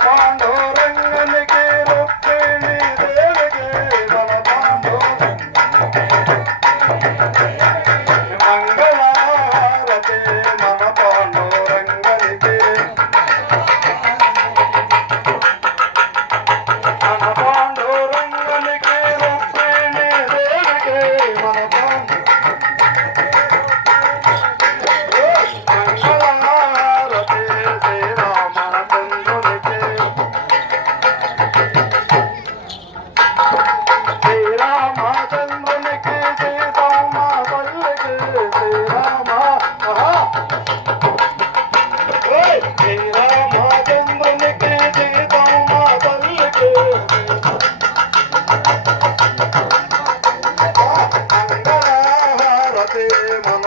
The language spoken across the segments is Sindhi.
Thank you.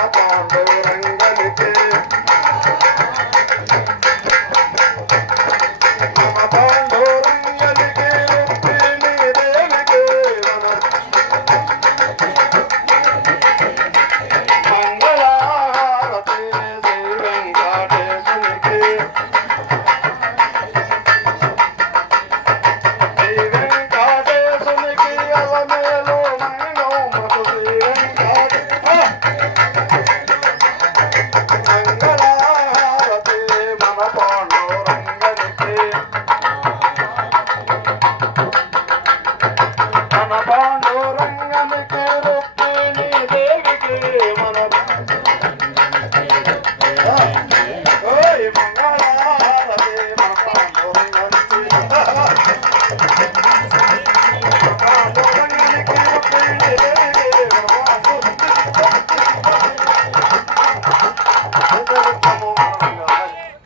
my time, baby.